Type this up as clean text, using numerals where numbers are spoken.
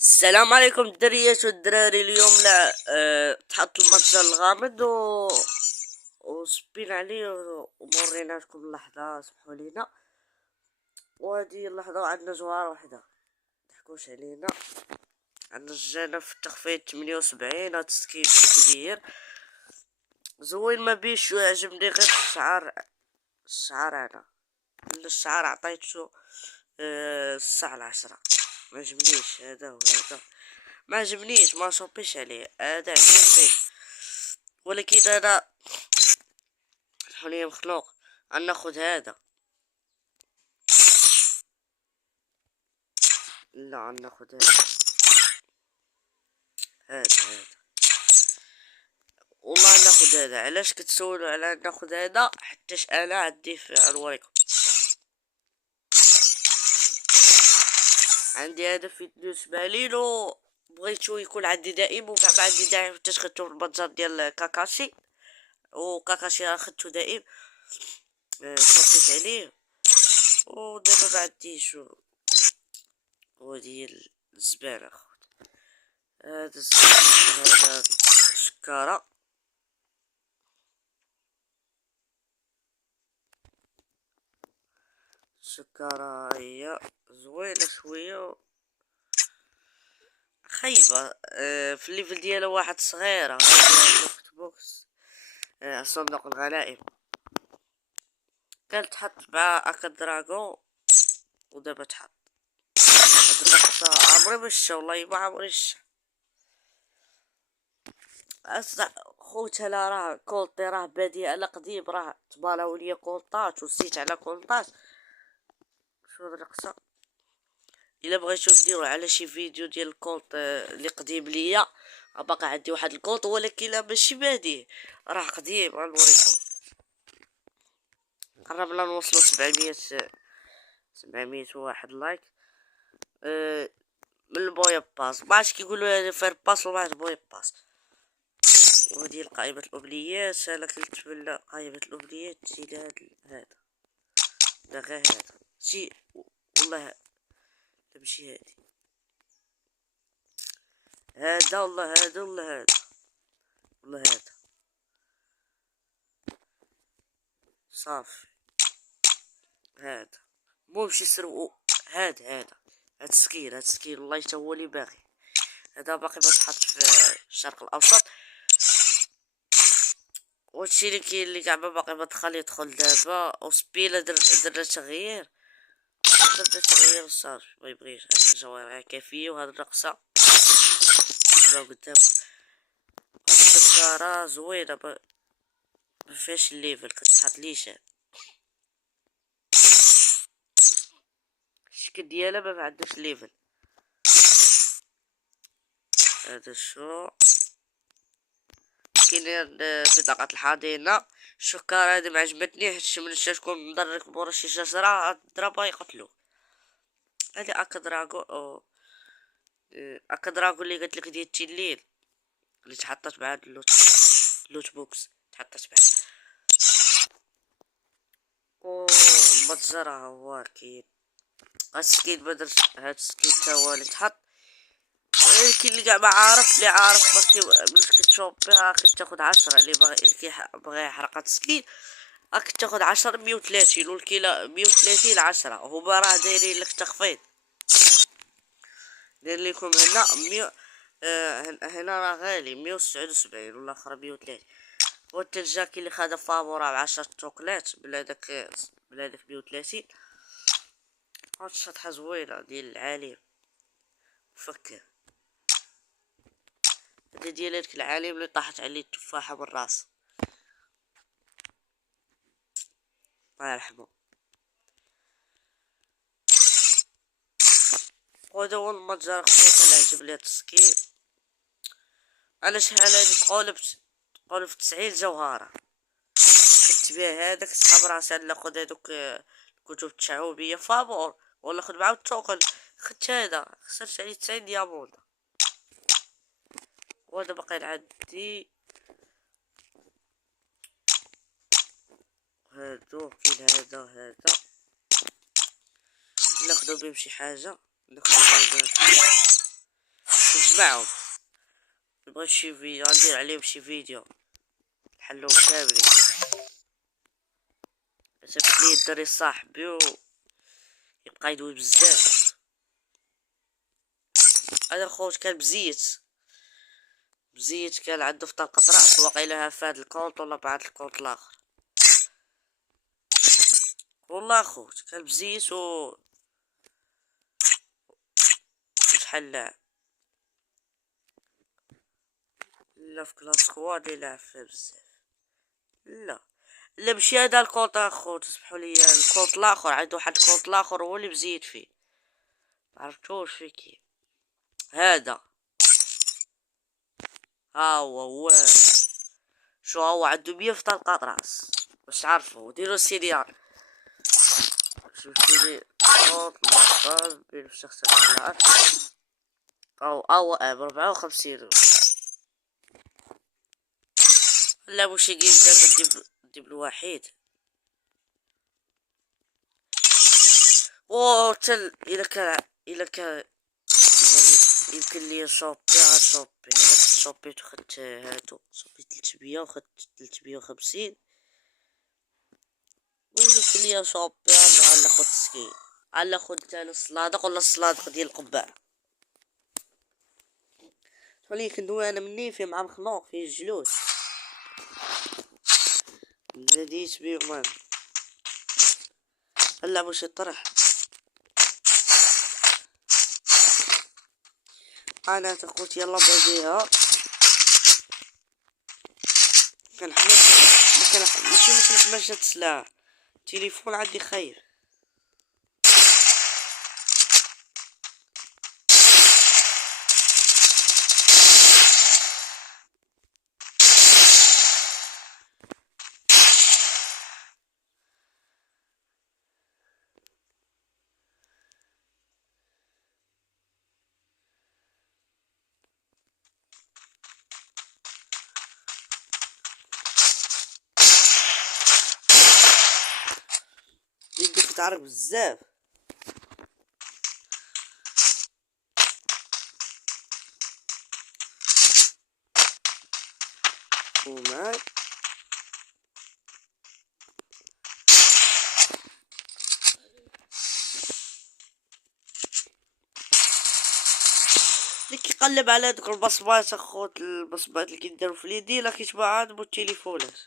السلام عليكم الدريات والدراري. اليوم لا تحط المتجر الغامض وصبينا عليه وموريناكم اللحظة. سمحوا لينا، وهذه اللحظة عندنا جوهرة وحدة متضحكوش علينا. عندنا الجانا في التخفيض 78. هاد السكين كبير زوين ما بيش يعجبني غير الشعار هذا. الشعار عطيتو 9/10. ما عجبنيش هذا وهذا، ما عجبنيش، ما شوبيش عليه. هذا عجبني، ولكن انا حاليا مخلوق ناخد هذا. لا ناخد هذا والله ناخد هذا. علاش كتسولوا على ناخد هذا؟ حتىش انا عندي في عنوانكم عندي هدف في بالنسبه لي. لو بغيتو يكون عندي دائم وكاع ما عندي داعي حتى خدتو في المتجر ديال كاكاشي، وكاكاشي خدتو دائم صبيت عليه ودابا ما عنديش. وهذه الزبالة. هذا السكارة هي زوينة شوية خايبة. في الليفل ديالها واحد صغيرة. هذا اللوكت بوكس، صندوق الغنائم، كانت تحط مع اكا دراغون ودابا تحط. هاد اللقطة عمري مشى، والله ما عمري مشى. خوتها لا راه كولطي راه بادي على قديم، راه تبالاو ليا كولطات وسيت على كولطات. شو هاد الرقصة؟ الا بغيتو نديرو على شي فيديو ديال الكولط اللي قديم ليا، باقي عندي واحد الكولط ولكن لا ماشي بادي، راه قديم. غنوريكم. قربنا نوصلو 700 واحد لايك. من البويا باس، ما عرفتش كيقولوا فير باس وما عرفت بويا باس. وهذه قائمة الأمنيات. أنا كنت من قائمة الأمنيات تجي هذا لا غير هذا شي. والله تمشي هذا والله هذا والله هذا والله هذا صافي. هذا مو بشي سرو. هذا السكين والله حتى هو اللي باغي. هذا باقي بتحط في الشرق الأوسط. وهادشي اللي كاين اللي كاع باقي مدخل يدخل دابا. وسبيلا درنا تغيير وصافي. ما يبغيش هاد الجواهر كافية. وهاد الرقصة بلاو قدامكم. هاد السكارة زوينة مفيهاش الليفل، كتحط ليشان. الشكل ديالها ما عندوش ليفل. هذا شو كاين بطاقة الحاضنة. الشكارة هادي معجبتني حيت من تكون مضرك مورا شي شجرة ضربها يقتلو. هادي اكا دراغو اللي قلتلك ديال التيليل اللي تحطت مع هاد اللوت بوكس تحطت معاه. المتجر هو كاين. هاد السكين بدرت هاد السكين تا هو اللي تحط. كاين اللي كاع ما عارف، اللي عارف باش كتشوبيها كتاخد 10. اللي باغي يحرق هاد السكين راك تاخد 10 130 والكيلو 130 10. هما راه دايرين لك تخفيض. داير لكم هنا 100. هنا راه غالي 179 والاخر 130. والتلجاكي اللي خدا فابورا ب10 شوكولات بلا داك 130. هاد الشطحة زوينة ديال العالم مفكر. هذا ديال هاديك العالم اللي طاحت عليه التفاحة من راس. الله يرحمه. وهذا هو المتجر خويا اللي عجب لي هاد السكين. على شحال هادي تقول في 90 جوهرة. كتبيع هذاك تسحب راسها لا خد هادوك الكتب التشعبية فابور ولا خد معاو التوكل. خدت هذا خسرت عليه 90 دياموند. وهذا باقي عندي هادو. كاين هذا ناخدو بهم شي حاجة. ناخدو نجمعهم، نبغي شي فيديو ندير عليهم شي فيديو نحلهم كاملين. صيفط لي الدري صاحبي و يبقى يدوي بزاف. هذا خوت كان بزيت كان عنده في طلقة رأس، واقيلا فاد الكونط ولا بعد الكونط الاخر. والله خوت كان بزيت و شحال لاعب لا في كلاس سكواد يلعب فيها بزاف. لا ماشي هذا الكونط اخوت، اسمحوا لي، الكونط الاخر عنده واحد الكونط الاخر هو اللي بزيد فيه، معرفتوش فيه كيف. هذا ها هو شو هو عنده 100 في طلقات راس باش تعرفوا ديروا سيريال. شوفي صوت المطار بين الشخص الأعلى أو 54. لا مش يجيب دابا نجيب الوحيد. أوه تل إلا كان يمكن لي شوبي هذاك شوبيت وخدت هادو، شوبيت 300 وخدت 350. ويمكن لي شوبي على خد سكين، على خد تاني الصلادق ولا الصلادق ديال القبعة. ولكن هو انا مني في مع مخنوق في الجلوس زاديت بيوم هلا واش يطرح. انا تقولت يلا بديها كنحمل ماشي مكنحملش هاد السلاح، التليفون عندي خير. يدك تعرف بزاف ومعاك اللي كيقلب على هادوك البصمات اخوت، البصمات اللي كيدارو في اليدين لا كيتباع عاد بالتليفونات.